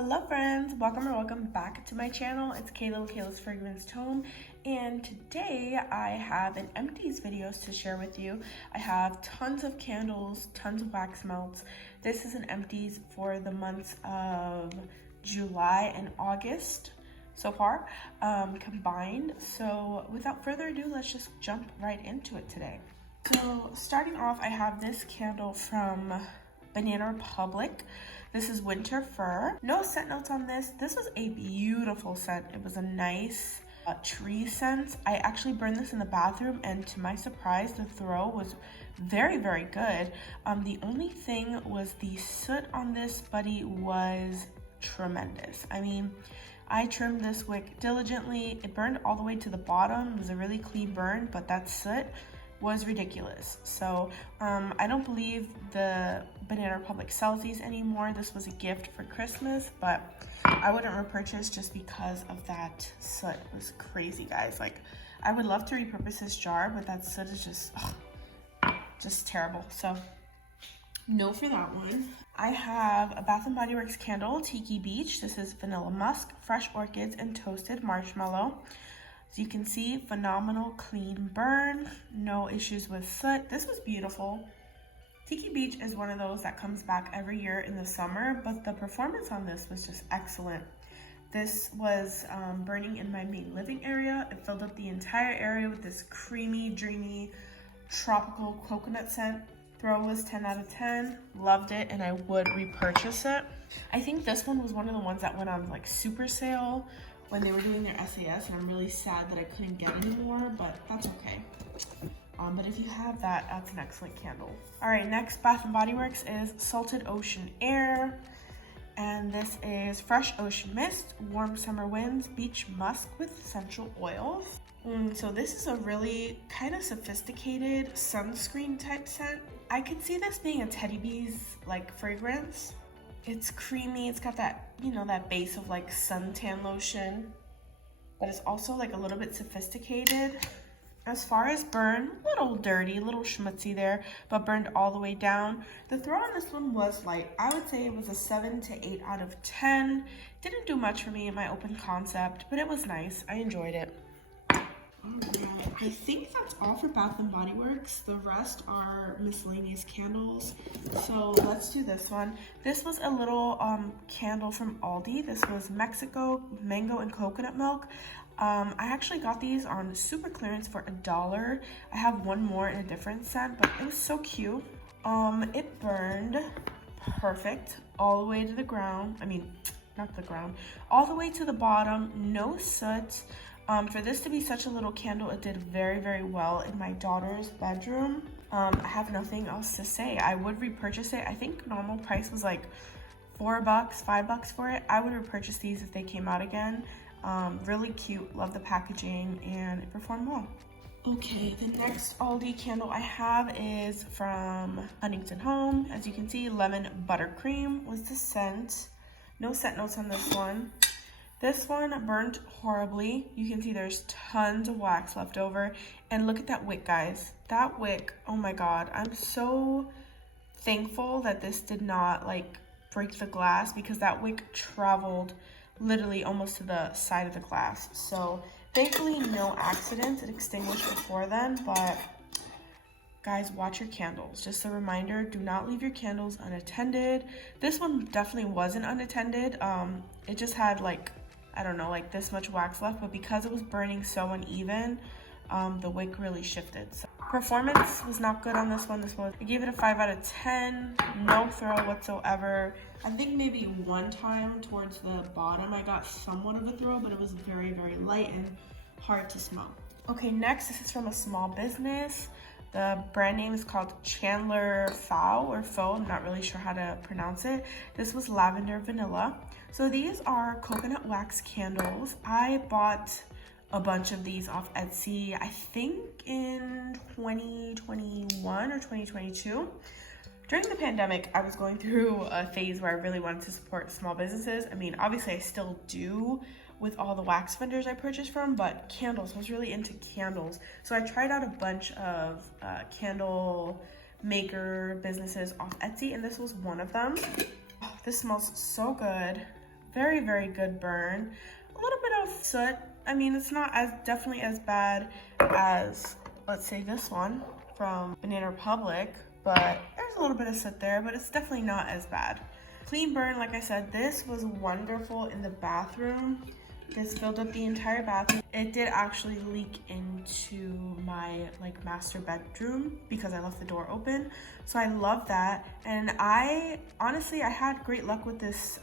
Hello friends, welcome back to my channel. It's Kayla with Kayla's Fragrance Home, and today I have an Empties videos to share with you. I have tons of candles, tons of wax melts. This is an Empties for the months of July and August so far combined. So without further ado, let's just jump right into it today. So starting off, I have this candle from Banana Republic. This is Winter Fir. No scent notes on this. This was a beautiful scent. It was a nice tree scent. I actually burned this in the bathroom, and to my surprise, the throw was very, very good. The only thing was the soot on this buddy was tremendous. I mean, I trimmed this wick diligently. It burned all the way to the bottom. It was a really clean burn, but that soot was ridiculous. So I don't believe the Banana Republic sells these anymore. This was a gift for Christmas, but I wouldn't repurchase just because of that soot. It was crazy, guys. Like, I would love to repurpose this jar, but that soot is just terrible. So no for that one. I have a Bath & Body Works candle, Tiki Beach. This is vanilla musk, fresh orchids, and toasted marshmallow. So you can see, phenomenal clean burn, no issues with soot. This was beautiful. Tiki Beach is one of those that comes back every year in the summer, but the performance on this was just excellent. This was burning in my main living area. It filled up the entire area with this creamy, dreamy, tropical coconut scent. Throw was 10 out of 10. Loved it, and I would repurchase it. I think this one was one of the ones that went on like super sale when they were doing their SAS, and I'm really sad that I couldn't get any more, but that's okay. But if you have that, that's an excellent candle. All right, next Bath & Body Works is Salted Ocean Air, and this is Fresh Ocean Mist, Warm Summer Winds, Beach Musk with essential oils. So this is a really kind of sophisticated sunscreen type scent. I could see this being a Teddy Bees like fragrance. It's creamy, it's got that, you know, that base of like suntan lotion, but it's also like a little bit sophisticated. As far as burn, a little dirty, a little schmutzy there, but burned all the way down. The throw on this one was light. I would say it was a 7 to 8 out of 10. Didn't do much for me in my open concept, but it was nice. I enjoyed it. Alright, I think that's all for Bath & Body Works. The rest are miscellaneous candles. So let's do this one. This was a little candle from Aldi. This was Mexico, mango, and coconut milk. I actually got these on super clearance for $1. I have one more in a different scent, but it was so cute. It burned perfect all the way to the ground. I mean, not the ground, all the way to the bottom, no soot. For this to be such a little candle, it did very, very well in my daughter's bedroom. I have nothing else to say. I would repurchase it. I think normal price was like $4, $5 for it. I would repurchase these if they came out again. Really cute, love the packaging, and it performed well. Okay, the next Aldi candle I have is from Huntington Home. As you can see, lemon buttercream was the scent. No scent notes on this one. This one burned horribly. You can see there's tons of wax left over. And look at that wick, guys. That wick, oh my God. I'm so thankful that this did not like break the glass, because that wick traveled literally almost to the side of the glass. So thankfully no accidents. It extinguished before then, but guys, watch your candles. Just a reminder, do not leave your candles unattended. This one definitely wasn't unattended. It just had like, I don't know, like this much wax left, but because it was burning so uneven, the wick really shifted. So performance was not good on this one. I gave it a 5 out of 10. No throw whatsoever. I think maybe one time towards the bottom I got somewhat of a throw, but it was very, very light and hard to smell. Okay, next, this is from a small business. The brand name is called Chandler Faux, I'm not really sure how to pronounce it. This was lavender vanilla. So these are coconut wax candles. I bought a bunch of these off Etsy, I think in 2021 or 2022. During the pandemic, I was going through a phase where I really wanted to support small businesses. I mean, obviously I still do with all the wax vendors I purchased from, but candles, I was really into candles. So I tried out a bunch of candle maker businesses off Etsy, and this was one of them. Oh, this smells so good. very, very good burn. A little bit of soot. I mean, it's not as definitely as bad as, let's say, this one from Banana Republic, but there's a little bit of soot there, but it's definitely not as bad. Clean burn, like I said, this was wonderful in the bathroom. This filled up the entire bathroom. It did actually leak into my master bedroom because I left the door open. So I love that. And I had great luck with this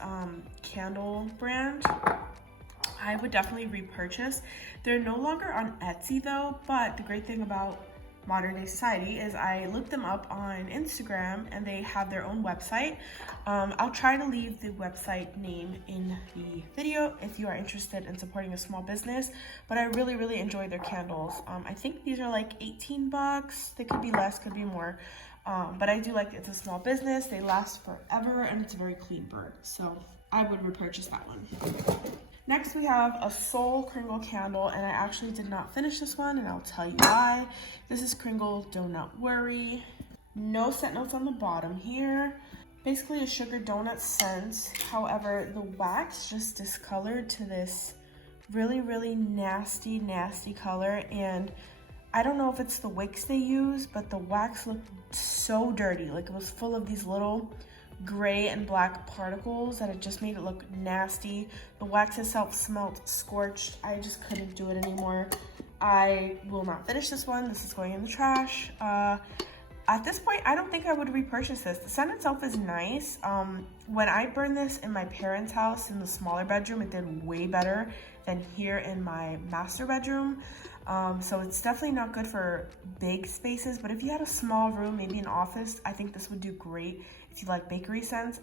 candle brand. I would definitely repurchase. They're no longer on Etsy though, but the great thing about Modern Day Society is I looked them up on Instagram and they have their own website. I'll try to leave the website name in the video if you are interested in supporting a small business, but I really, really enjoy their candles. I think these are like 18 bucks. They could be less, could be more. But I do like it's a small business. They last forever and it's a very clean burn. So I would repurchase that one. Next, we have a Soul Kringle candle, and I actually did not finish this one, and I'll tell you why. This is Kringle Donut Worry. No scent notes on the bottom here. Basically a sugar donut scent. However, the wax just discolored to this really, really nasty, nasty color, and I don't know if it's the wicks they use, but the wax looked so dirty. Like it was full of these little gray and black particles that it just made it look nasty. The wax itself smelled scorched. I just couldn't do it anymore. I will not finish this one. This is going in the trash. At this point, I don't think I would repurchase this. The scent itself is nice. When I burned this in my parents' house in the smaller bedroom, it did way better than here in my master bedroom. So it's definitely not good for big spaces, but if you had a small room, maybe an office, I think this would do great. If you like bakery scents,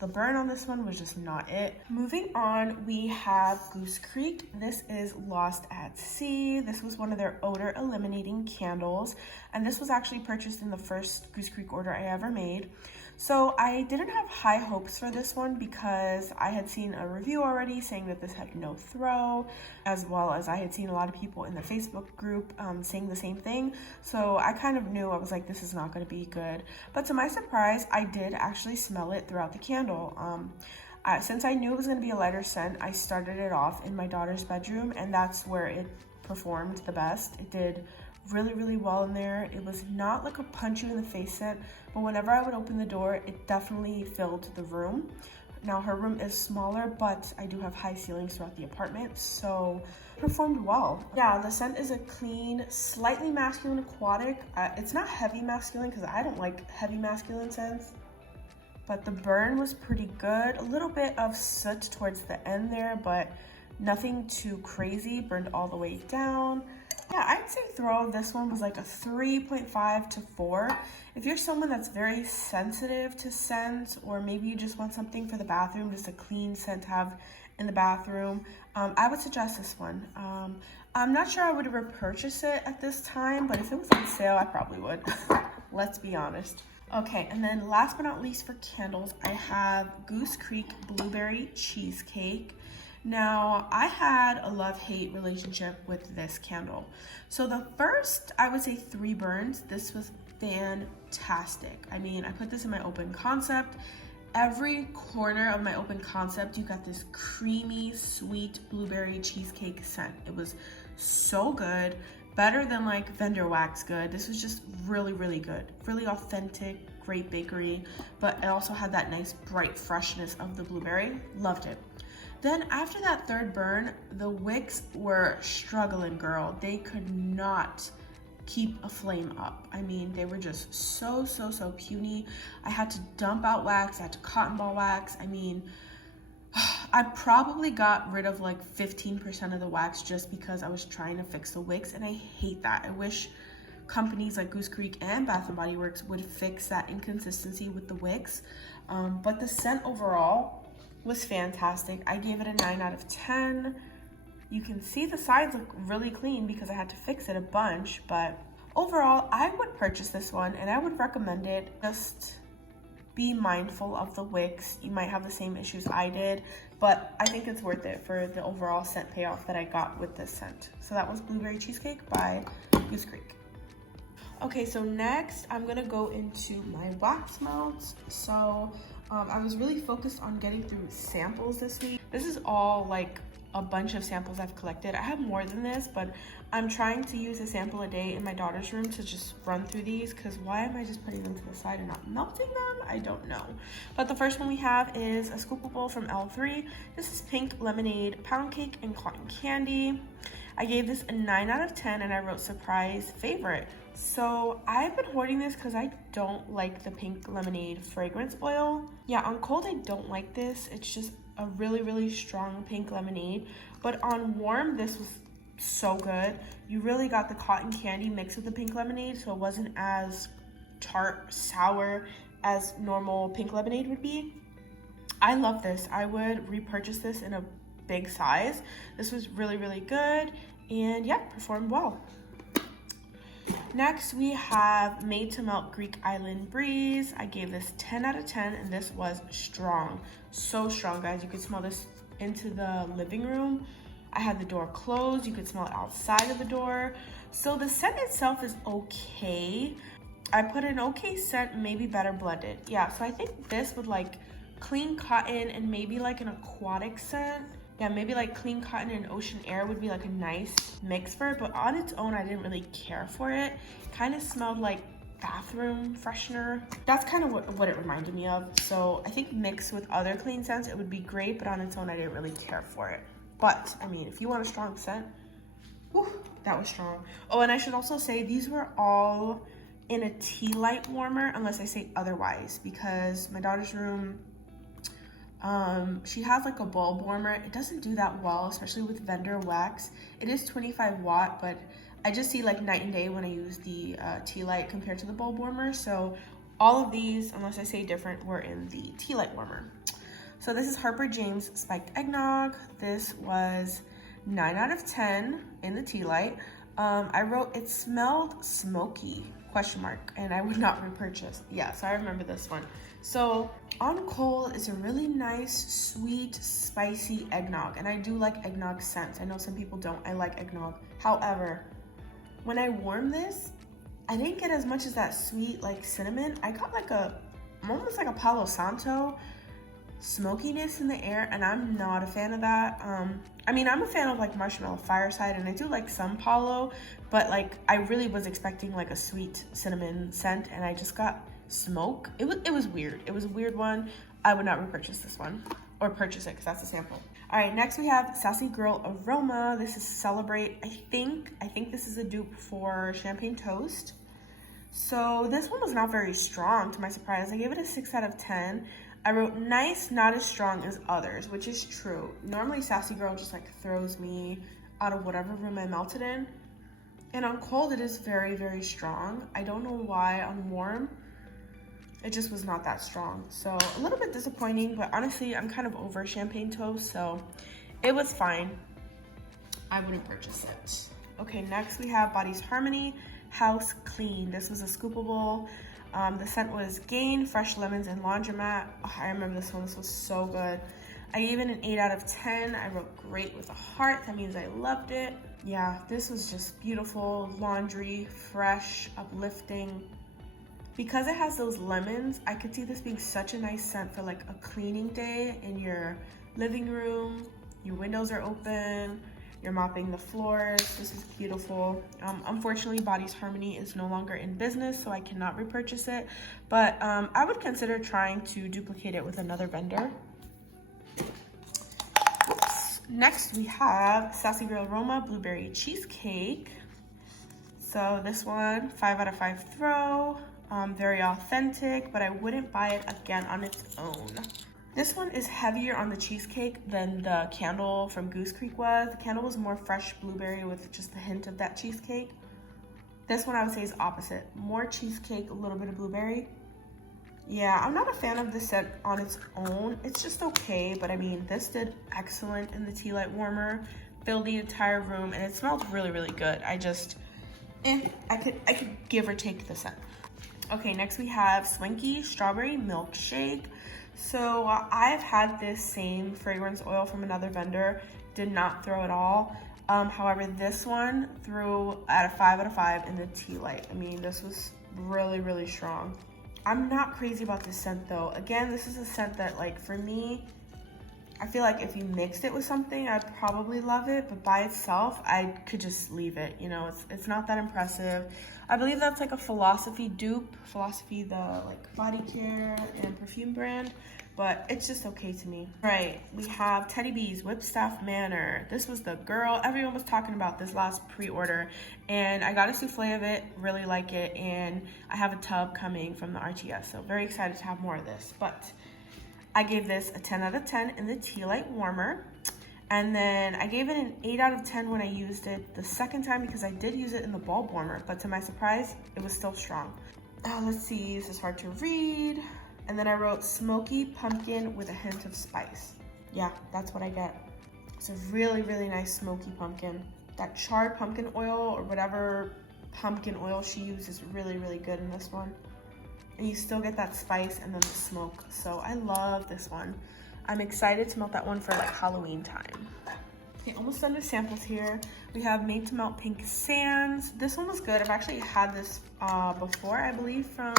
the burn on this one was just not it. Moving on, we have Goose Creek. This is Lost at Sea. This was one of their odor eliminating candles, and this was actually purchased in the first Goose Creek order I ever made. So I didn't have high hopes for this one because I had seen a review already saying that this had no throw, as well as I had seen a lot of people in the Facebook group saying the same thing. So I kind of knew, I was like, this is not going to be good. But to my surprise, I did actually smell it throughout the candle. Since I knew it was going to be a lighter scent, I started it off in my daughter's bedroom, and that's where it performed the best. It did really, really well in there. It was not like a punch you in the face scent, but whenever I would open the door, it definitely filled the room. Now her room is smaller, but I do have high ceilings throughout the apartment, so it performed well. Yeah, the scent is a clean, slightly masculine aquatic. It's not heavy masculine because I don't like heavy masculine scents, but the burn was pretty good. A little bit of soot towards the end there, but nothing too crazy. Burned all the way down. Yeah, I'd say throw of this one was like a 3.5 to 4. If you're someone that's very sensitive to scent, or maybe you just want something for the bathroom, just a clean scent to have in the bathroom, I would suggest this one. I'm not sure I would repurchase it at this time, but if it was on sale, I probably would. Let's be honest. Okay, and then last but not least for candles, I have Goose Creek Blueberry Cheesecake. Now, I had a love-hate relationship with this candle. So the first, I would say 3 burns, this was fantastic. I mean, I put this in my open concept. Every corner of my open concept, you got this creamy, sweet blueberry cheesecake scent. It was so good, better than like vendor wax good. This was just really, really good. Really authentic, great bakery, but it also had that nice bright freshness of the blueberry. Loved it. Then after that 3rd burn, the wicks were struggling, girl. They could not keep a flame up. I mean, they were just so puny. I had to dump out wax, I had to cotton ball wax. I mean, I probably got rid of like 15% of the wax just because I was trying to fix the wicks, and I hate that. I wish companies like Goose Creek and Bath & Body Works would fix that inconsistency with the wicks. But the scent overall was fantastic. I gave it a 9 out of 10. You can see the sides look really clean because I had to fix it a bunch, but overall, I would purchase this one and I would recommend it. Just be mindful of the wicks. You might have the same issues I did, but I think it's worth it for the overall scent payoff that I got with this scent. So that was Blueberry Cheesecake by Goose Creek. Okay, so next I'm gonna go into my wax melts. So I was really focused on getting through samples this week. This is all like a bunch of samples I've collected. I have more than this, but I'm trying to use a sample a day in my daughter's room to just run through these, because why am I just putting them to the side and not melting them? I don't know. But the first one we have is a scoopable from L3. This is pink lemonade, pound cake, and cotton candy. I gave this a 9 out of 10 and I wrote surprise favorite. So I've been hoarding this because I don't like the pink lemonade fragrance oil. Yeah, on cold I don't like this. It's just a really strong pink lemonade. But on warm, this was so good. You really got the cotton candy mixed with the pink lemonade, so it wasn't as tart, sour as normal pink lemonade would be. I love this. I would repurchase this in a big size. This was really good, and yeah, performed well. Next, we have Made to Melt Greek Island Breeze. I gave this 10 out of 10, and this was strong. So strong, guys. You could smell this into the living room. I had the door closed. You could smell it outside of the door. So the scent itself is okay. I put an okay scent, maybe better blended. Yeah, so I think this would like clean cotton and maybe like an aquatic scent. Yeah, maybe like clean cotton and ocean air would be like a nice mix for it, but on its own, I didn't really care for it. Kind of smelled like bathroom freshener. That's kind of what it reminded me of. So I think mixed with other clean scents, it would be great, but on its own, I didn't really care for it. But I mean, if you want a strong scent, whew, that was strong. Oh, and I should also say these were all in a tea light warmer, unless I say otherwise, because my daughter's room, she has like a bulb warmer. It doesn't do that well, especially with vendor wax. It is 25 watt, but I just see like night and day when I use the tea light compared to the bulb warmer. So all of these, unless I say different, were in the tea light warmer. So this is Harper James Spiked Eggnog. This was 9 out of 10 in the tea light. I wrote it smelled smoky, question mark, and I would not repurchase. Yeah, so I remember this one. So on cold, it's a really nice, sweet, spicy eggnog, and I do like eggnog scents. I know some people don't. I like eggnog. However, when I warm this, I didn't get as much as that sweet like cinnamon. I got like almost like a Palo Santo smokiness in the air, and I'm not a fan of that. I mean, I'm a fan of like Marshmallow Fireside, and I do like some Palo, but like I really was expecting like a sweet cinnamon scent, and I just got smoke. It was weird. It was a weird one. I would not repurchase this one or purchase it because that's a sample. All right, next we have Sassy Girl Aroma. This is Celebrate. I think this is a dupe for Champagne Toast. So this one was not very strong, to my surprise. I gave it a 6 out of 10. I wrote nice, not as strong as others, which is true. Normally Sassy Girl just like throws me out of whatever room I melted in. And on cold, it is very strong. I don't know why on warm, it just was not that strong. So a little bit disappointing, but honestly, I'm kind of over Champagne Toast, so it was fine. I wouldn't purchase it. Okay, next we have Body's Harmony House Clean. This was a scoopable. The scent was Gain, Fresh Lemons, and Laundromat. Oh, I remember this one. This was so good. I gave it an 8 out of 10. I wrote great with a heart. That means I loved it. Yeah, this was just beautiful. Laundry, fresh, uplifting. Because it has those lemons, I could see this being such a nice scent for like a cleaning day in your living room. Your windows are open. You're mopping the floors. This is beautiful. Unfortunately, Body's Harmony is no longer in business, so I cannot repurchase it. But I would consider trying to duplicate it with another vendor. Oops. Next, we have Sassy Girl Aroma Blueberry Cheesecake. So this one, 5 out of 5 throw. Very authentic, but I wouldn't buy it again on its own. This one is heavier on the cheesecake than the candle from Goose Creek was. The candle was more fresh blueberry with just a hint of that cheesecake. This one I would say is opposite. More cheesecake, a little bit of blueberry. Yeah, I'm not a fan of this scent on its own. It's just okay, but I mean, this did excellent in the tea light warmer. Filled the entire room, and it smelled really good. I could give or take the scent. Okay, next we have Swanky Strawberry Milkshake. So I've had this same fragrance oil from another vendor, did not throw at all. However, this one threw at a 5 out of 5 in the tea light. I mean, this was really strong. I'm not crazy about this scent though. Again, this is a scent that, like, for me, I feel like if you mixed it with something, I'd probably love it, but by itself, I could just leave it. You know, it's not that impressive. I believe that's like a Philosophy dupe. Philosophy, the like body care and perfume brand, but it's just okay to me. Right, we have Teddy B's Whipstaff Manor. This was the girl everyone was talking about this last pre-order, and I got a souffle of it, really like it, and I have a tub coming from the RTS, so very excited to have more of this. But I gave this a 10 out of 10 in the tea light warmer. And then I gave it an 8 out of 10 when I used it the second time, because I did use it in the bulb warmer, but to my surprise, it was still strong. Let's see, this is hard to read. And then I wrote smoky pumpkin with a hint of spice. Yeah, that's what I get. It's a really, really nice smoky pumpkin. That charred pumpkin oil or whatever pumpkin oil she used is really, really good in this one. And you still get that spice and then the smoke. So I love this one. I'm excited to melt that one for like Halloween time. Okay, almost done with samples here. We have Made to Melt Pink Sands. This one was good. I've actually had this before, I believe, from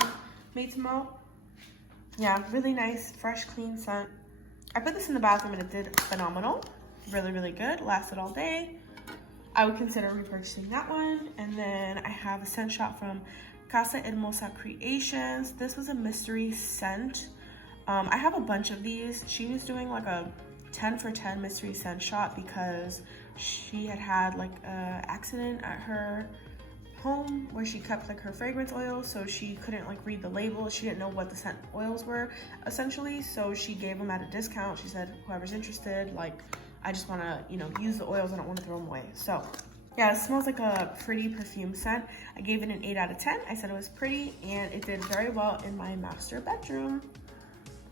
Made to Melt. Yeah, really nice, fresh, clean scent. I put this in the bathroom and it did phenomenal. Really, really good. Lasted all day. I would consider repurchasing that one. And then I have a scent shot from Casa Hermosa Creations. This was a mystery scent. I have a bunch of these. She was doing like a 10 for 10 mystery scent shot because she had like a accident at her home where she kept like her fragrance oils, so she couldn't like read the label. She didn't know what the scent oils were essentially, so she gave them at a discount. She said, whoever's interested, like, I just want to, you know, use the oils. I don't want to throw them away. So yeah, it smells like a pretty perfume scent. I gave it an 8 out of 10. I said it was pretty, and it did very well in my master bedroom.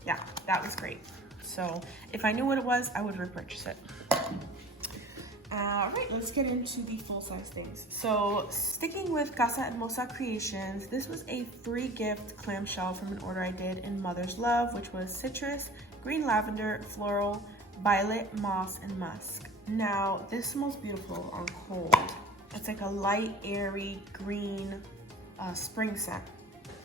Yeah, that was great. So if I knew what it was, I would repurchase it. All right, let's get into the full-size things. So sticking with Casa Hermosa Creations, this was a free gift clamshell from an order I did in Mother's Love, which was citrus, green lavender, floral, violet, moss, and musk. Now, this smells beautiful on cold. It's like a light, airy, green spring scent.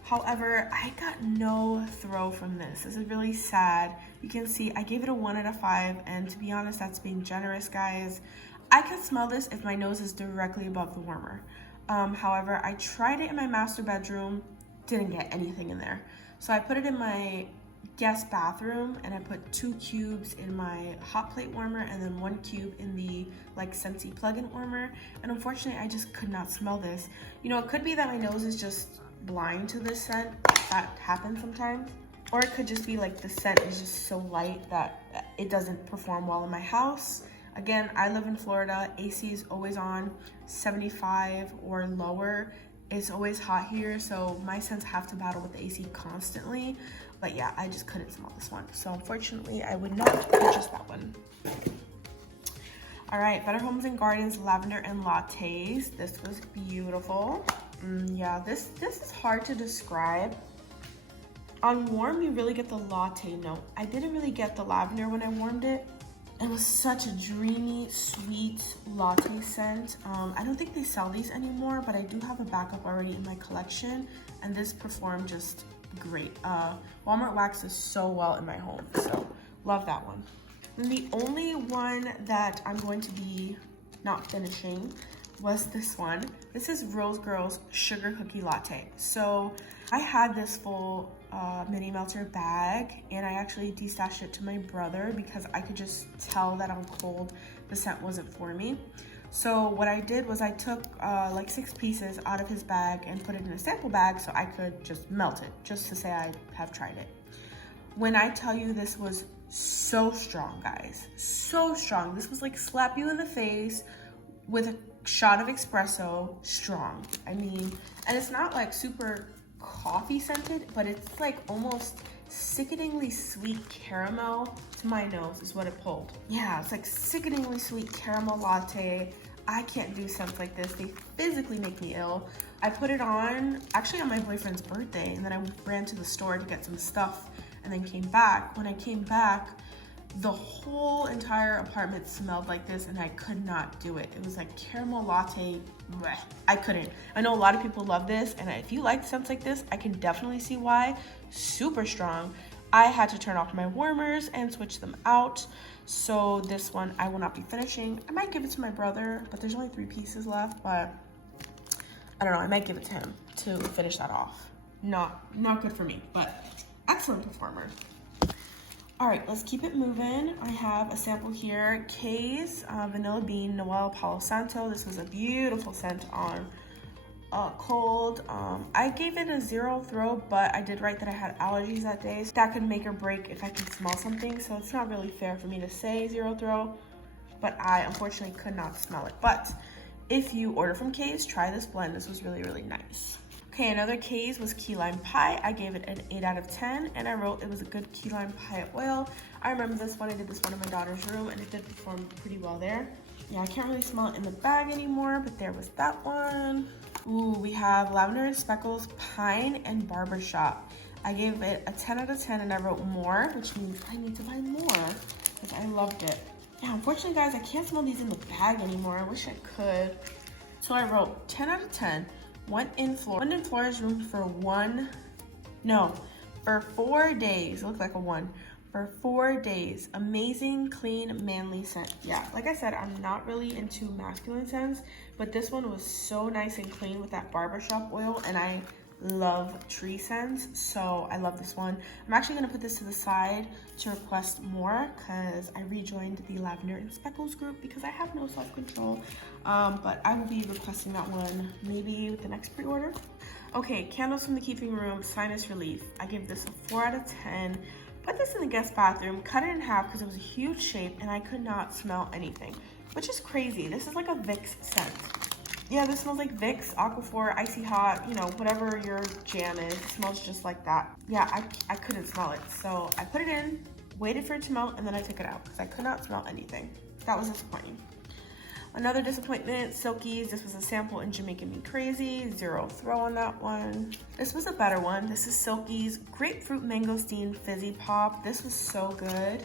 However, I got no throw from this. This is really sad. You can see I gave it a 1 out of 5, and to be honest, that's being generous, guys. I can smell this if my nose is directly above the warmer. However, I tried it in my master bedroom, didn't get anything in there. So I put it in my guest bathroom, and I put 2 cubes in my hot plate warmer and then 1 cube in the like Scentsy plug-in warmer. And unfortunately, I just could not smell this. You know, it could be that my nose is just blind to this scent. That happens sometimes. Or it could just be like the scent is just so light that it doesn't perform well in my house. Again, I live in Florida. AC is always on, 75 or lower. It's always hot here, so my scents have to battle with the AC constantly. But yeah, I just couldn't smell this one. So unfortunately, I would not purchase that one. All right, Better Homes and Gardens Lavender and Lattes. This was beautiful. Yeah, this is hard to describe. On warm, you really get the latte note. I didn't really get the lavender when I warmed it. It was such a dreamy, sweet latte scent. I don't think they sell these anymore, but I do have a backup already in my collection, and this performed just great. Walmart waxes so well in my home, so love that one. And the only one that I'm going to be not finishing was this one. This is Rose Girl's Sugar Cookie Latte. So I had this full mini melter bag, and I actually destashed it to my brother because I could just tell that on cold the scent wasn't for me. So what I did was I took like 6 pieces out of his bag and put it in a sample bag so I could just melt it, just to say I have tried it. When I tell you this was so strong, guys, so strong. This was like slap you in the face with a shot of espresso strong. I mean, and it's not like super coffee scented, but it's like almost sickeningly sweet caramel to my nose is what it pulled. Yeah, it's like sickeningly sweet caramel latte. I can't do scents like this. They physically make me ill. I put it on actually on my boyfriend's birthday, and then I ran to the store to get some stuff and then came back. When I came back, The whole entire apartment smelled like this and I could not do it. It was like caramel latte. Bleh. I couldn't. I know a lot of people love this, and if you like scents like this, I can definitely see why. Super strong. I had to turn off my warmers and switch them out. So this one I will not be finishing. I might give it to my brother, but there's only 3 pieces left, but I don't know, I might give it to him to finish that off. Not good for me, but excellent performer. All right, let's keep it moving. I have a sample here, Kay's Vanilla Bean Noel Palo Santo. This was a beautiful scent on cold. I gave it a 0 throw, but I did write that I had allergies that day. So that could make or break if I can smell something. So it's not really fair for me to say 0 throw, but I unfortunately could not smell it. But if you order from Kay's, try this blend. This was really, really nice. Okay, another Kay's was key lime pie. I gave it an 8 out of 10, and I wrote it was a good key lime pie oil. I remember this one. I did this one in my daughter's room, and it did perform pretty well there. Yeah, I can't really smell it in the bag anymore, but there was that one. Ooh, we have Lavender and Speckles Pine and Barbershop. I gave it a 10 out of 10, and I wrote more, which means I need to buy more because I loved it. Yeah, unfortunately, guys, I can't smell these in the bag anymore. I wish I could. So I wrote 10 out of 10. Went in Flora's room for 4 days. It looked like a 1. For 4 days. Amazing, clean, manly scent. Yeah, like I said, I'm not really into masculine scents, but this one was so nice and clean with that barbershop oil, and I love tree scents, so I love this one. I'm actually gonna put this to the side to request more because I rejoined the Lavender and Speckles group because I have no self-control, but I will be requesting that one maybe with the next pre-order. Okay, candles from the keeping room, sinus relief. I give this a 4 out of 10. Put this in the guest bathroom, cut it in half because it was a huge shape and I could not smell anything, which is crazy. This is like a Vicks scent. Yeah, this smells like Vicks, Aquaphor, Icy Hot, you know, whatever your jam is. It smells just like that. Yeah, I couldn't smell it. So I put it in, waited for it to melt, and then I took it out because I could not smell anything. That was disappointing. Another disappointment, Silky's. This was a sample in Jamaican Me Crazy. 0 throw on that one. This was a better one. This is Silky's Grapefruit Mangosteen Fizzy Pop. This was so good.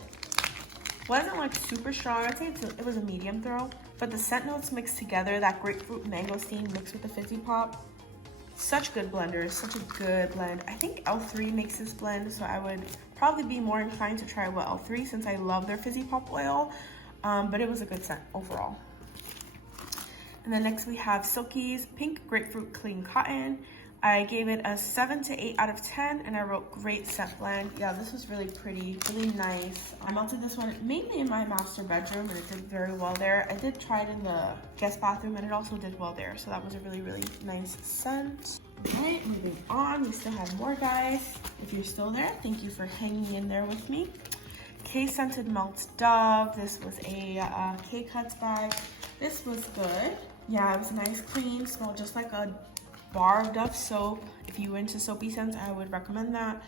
Wasn't like super strong. I'd say it was a medium throw. But the scent notes mixed together, that grapefruit mangosteen mixed with the fizzy pop, such good blenders, such a good blend. I think L3 makes this blend, so I would probably be more inclined to try what L3 since I love their fizzy pop oil, but it was a good scent overall. And then next we have Silky's Pink Grapefruit Clean Cotton. I gave it a 7 to 8 out of 10, and I wrote great scent blend. Yeah, this was really pretty, really nice. I melted this one mainly in my master bedroom, and it did very well there. I did try it in the guest bathroom, and it also did well there. So that was a really, really nice scent. All right, moving on. We still have more, guys. If you're still there, thank you for hanging in there with me. K-Scented Melt Dove. This was a K-Cuts bag. This was good. Yeah, it was nice, clean, smelled just like a bar of Dove soap. If you're into soapy scents, I would recommend that.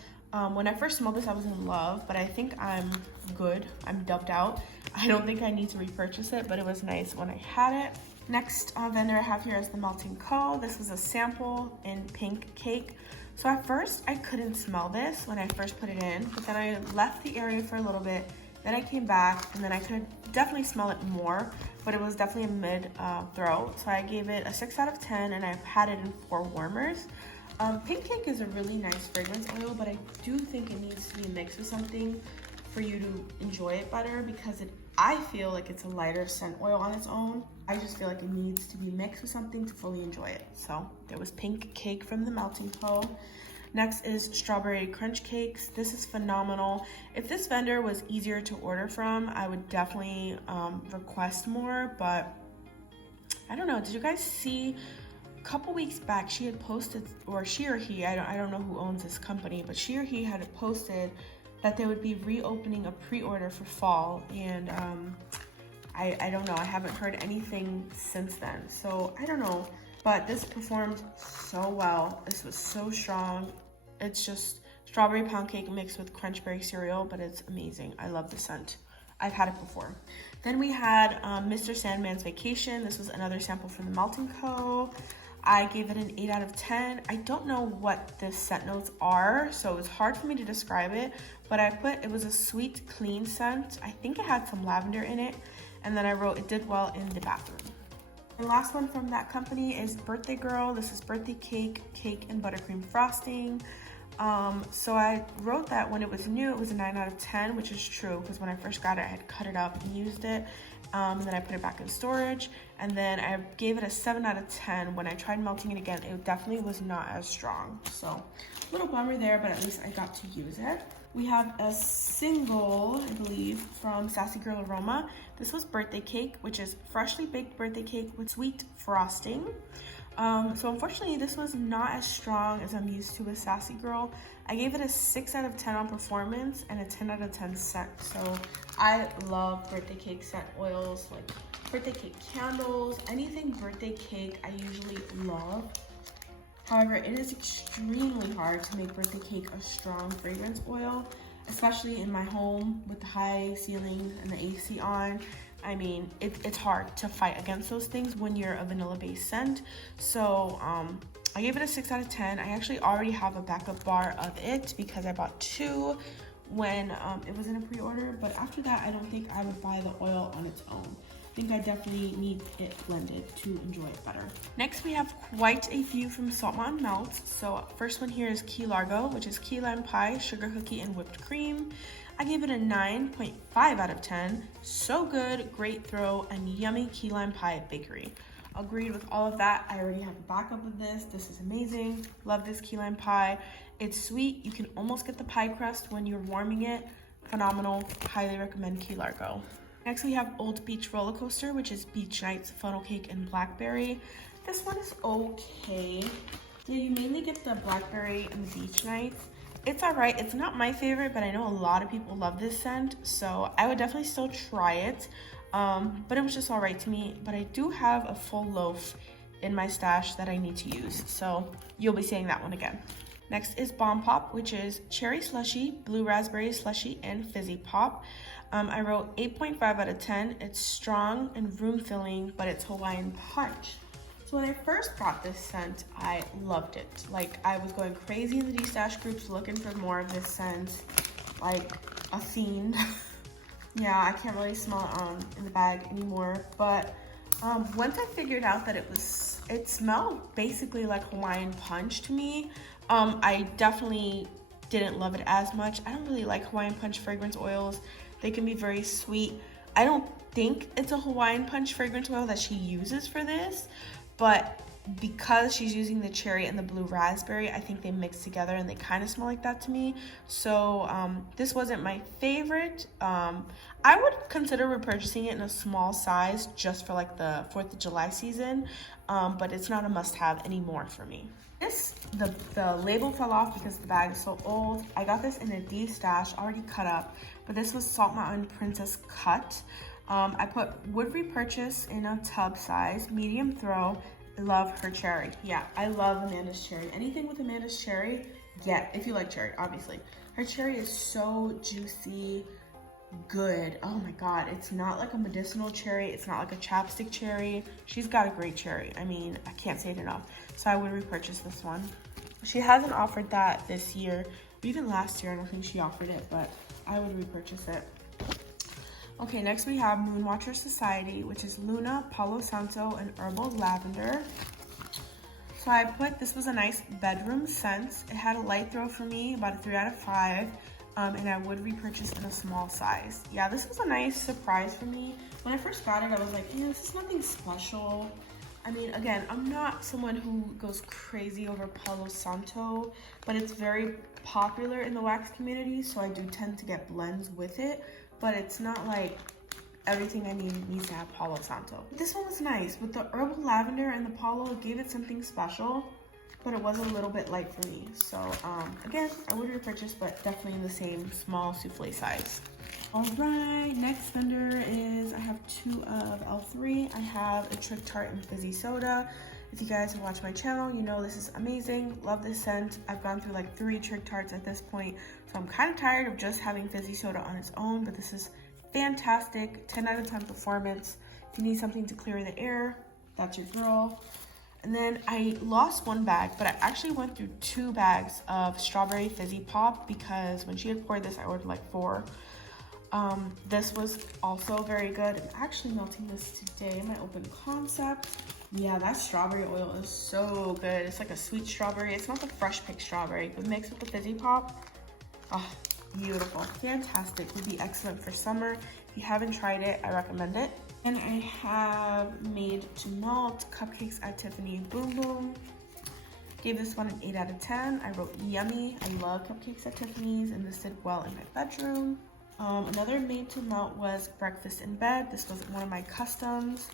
When I first smelled this, I was in love, but I think I'm good. I'm dubbed out. I don't think I need to repurchase it, but it was nice when I had it. Next vendor I have here is the Melting Co. This was a sample in Pink Cake. So at first, I couldn't smell this when I first put it in, but then I left the area for a little bit. Then I came back, and then I could definitely smell it more, but it was definitely a mid throw. So I gave it a 6 out of 10, and I've had it in 4 warmers. Pink Cake is a really nice fragrance oil, but I do think it needs to be mixed with something for you to enjoy it better because I feel like it's a lighter scent oil on its own. I just feel like it needs to be mixed with something to fully enjoy it. So there was Pink Cake from the Melting Co. Next is Strawberry Crunch Cakes. This is phenomenal. If this vendor was easier to order from, I would definitely request more, but I don't know. Did you guys see a couple weeks back she had posted, or she or he, I don't know who owns this company, but she or he had posted that they would be reopening a pre-order for fall, and I don't know. I haven't heard anything since then, so I don't know. But this performed so well. This was so strong. It's just strawberry pound cake mixed with crunchberry cereal, but it's amazing. I love the scent. I've had it before. Then we had Mr. Sandman's Vacation. This was another sample from the Melting Co. I gave it an 8 out of 10. I don't know what the scent notes are, so it's hard for me to describe it, but I put it was a sweet, clean scent. I think it had some lavender in it, and then I wrote it did well in the bathroom. The last one from that company is Birthday Girl. This is birthday cake and buttercream frosting. So I wrote that when it was new, it was a 9 out of 10, which is true because when I first got it, I had cut it up and used it. And then I put it back in storage, and then I gave it a 7 out of 10. When I tried melting it again, it definitely was not as strong. So a little bummer there, but at least I got to use it. We have a single, I believe, from Sassy Girl Aroma. This was birthday cake, which is freshly baked birthday cake with sweet frosting. So unfortunately, this was not as strong as I'm used to with Sassy Girl. I gave it a 6 out of 10 on performance and a 10 out of 10 scent. So I love birthday cake scent oils, like birthday cake candles, anything birthday cake I usually love. However, it is extremely hard to make birthday cake a strong fragrance oil, especially in my home with the high ceilings and the AC on. I mean, it's hard to fight against those things when you're a vanilla-based scent. So I gave it a 6 out of 10. I actually already have a backup bar of it because I bought 2 when it was in a pre-order. But after that, I don't think I would buy the oil on its own. I think I definitely need it blended to enjoy it better. Next, we have quite a few from Salt Mountain Melts. So first one here is Key Largo, which is key lime pie, sugar cookie, and whipped cream. I gave it a 9.5 out of 10. So good, great throw, and yummy key lime pie at bakery. Agreed with all of that. I already have a backup of this. This is amazing. Love this key lime pie. It's sweet. You can almost get the pie crust when you're warming it. Phenomenal. Highly recommend Key Largo. Next, we have Old Beach Roller Coaster, which is Beach Nights, Funnel Cake, and Blackberry. This one is okay. Yeah, you mainly get the Blackberry and the Beach Nights. It's all right. It's not my favorite, but I know a lot of people love this scent, so I would definitely still try it. But it was just all right to me. But I do have a full loaf in my stash that I need to use, so you'll be seeing that one again. Next is Bomb Pop, which is cherry slushy, blue raspberry slushy, and fizzy pop. I wrote 8.5 out of 10. It's strong and room filling, but it's Hawaiian punch. So when I first got this scent, I loved it. Like, I was going crazy in the D-Stash groups looking for more of this scent, like a fiend. Yeah, I can't really smell it in the bag anymore, but once I figured out that it smelled basically like Hawaiian punch to me. I definitely didn't love it as much. I don't really like Hawaiian punch fragrance oils. They can be very sweet. I don't think it's a Hawaiian punch fragrance oil that she uses for this, but because she's using the cherry and the blue raspberry, I think they mix together and they kind of smell like that to me. So this wasn't my favorite. I would consider repurchasing it in a small size just for like the 4th of July season, but it's not a must-have anymore for me. The label fell off because the bag is so old. I got this in a D-Stash already cut up, but this was Salt Mountain Princess Cut. I put would repurchase in a tub size, medium throw. Love her cherry. Yeah, I love Amanda's cherry. Anything with Amanda's cherry, yeah, if you like cherry, obviously. Her cherry is so juicy, good. Oh my god, it's not like a medicinal cherry. It's not like a chapstick cherry. She's got a great cherry. I mean, I can't say it enough. So I would repurchase this one. She hasn't offered that this year. Even last year, I don't think she offered it, but I would repurchase it. Okay, next we have Moonwatcher Society, which is Luna, Palo Santo, and Herbal Lavender. So I put, this was a nice bedroom scent. It had a light throw for me, about a 3 out of 5, and I would repurchase in a small size. Yeah, this was a nice surprise for me. When I first got it, I was like, yeah, this is nothing special. I mean, again, I'm not someone who goes crazy over Palo Santo, but it's very popular in the wax community, so I do tend to get blends with it. But it's not like everything I need needs to have Palo Santo. This one was nice. With the herbal lavender and the Palo, it gave it something special, but it was a little bit light for me. So again, I would repurchase, but definitely in the same small souffle size. All right, next vendor is, I have 2 of L3. I have a Trick Tart and Fizzy Soda. If you guys have watched my channel, you know this is amazing. Love this scent. I've gone through like 3 Trick Tarts at this point, so I'm kind of tired of just having Fizzy Soda on its own, but this is fantastic. 10 out of 10 performance. If you need something to clear the air, that's your girl. And then I lost one bag, but I actually went through 2 bags of strawberry fizzy pop because when she had poured this, I ordered like 4. This was also very good. I'm actually melting this today, my open concept. Yeah, that strawberry oil is so good. It's like a sweet strawberry. It's not the fresh picked strawberry, but mixed with the fizzy pop. Oh, beautiful. Fantastic. Would be excellent for summer. If you haven't tried it, I recommend it. And I have made to melt cupcakes at Tiffany Boom Boom. Gave this one an 8 out of 10. I wrote yummy. I love cupcakes at Tiffany's, and this did well in my bedroom. Another made to melt was breakfast in bed. This was one of my customs.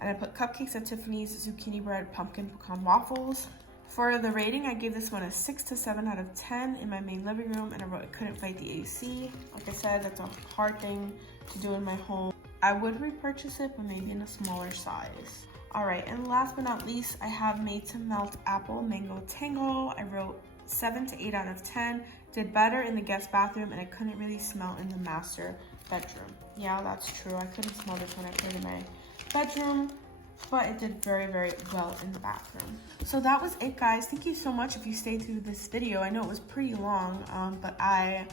And I put cupcakes at Tiffany's, zucchini bread, pumpkin pecan waffles. For the rating, I gave this one a 6 to 7 out of 10 in my main living room, and I wrote I couldn't fight the AC. Like I said, that's a hard thing to do in my home. I would repurchase it, but maybe in a smaller size. All right, and last but not least, I have made to melt apple mango tango. I wrote 7 to 8 out of 10. Did better in the guest bathroom, and I couldn't really smell in the master bedroom. Yeah, that's true. I couldn't smell this when I put it in my bedroom, but it did very, very well in the bathroom. So that was it, guys. Thank you so much if you stayed through this video. I know it was pretty long, but I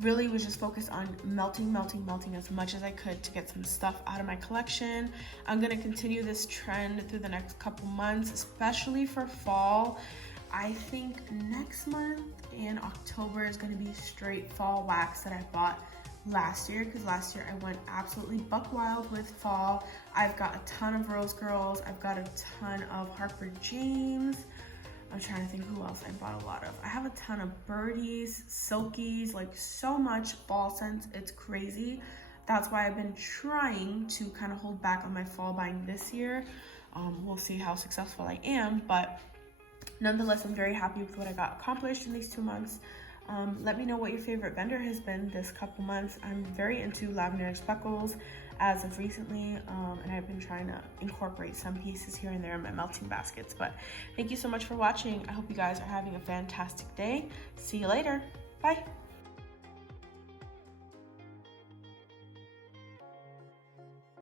really was just focused on melting as much as I could to get some stuff out of my collection. I'm gonna continue this trend through the next couple months, especially for fall. I think next month in October is gonna be straight fall wax that I bought last year, because last year I went absolutely buck wild with fall. I've got a ton of Rose Girls. I've got a ton of Harper James. I'm trying to think who else I bought a lot of. I have a ton of Birdies, Silkies, like so much fall scents. It's crazy. That's why I've been trying to kind of hold back on my fall buying this year. We'll see how successful I am, but nonetheless, I'm very happy with what I got accomplished in these 2 months. Let me know what your favorite vendor has been this couple months. I'm very into lavender and speckles as of recently, and I've been trying to incorporate some pieces here and there in my melting baskets. But thank you so much for watching. I hope you guys are having a fantastic day. See you later. Bye.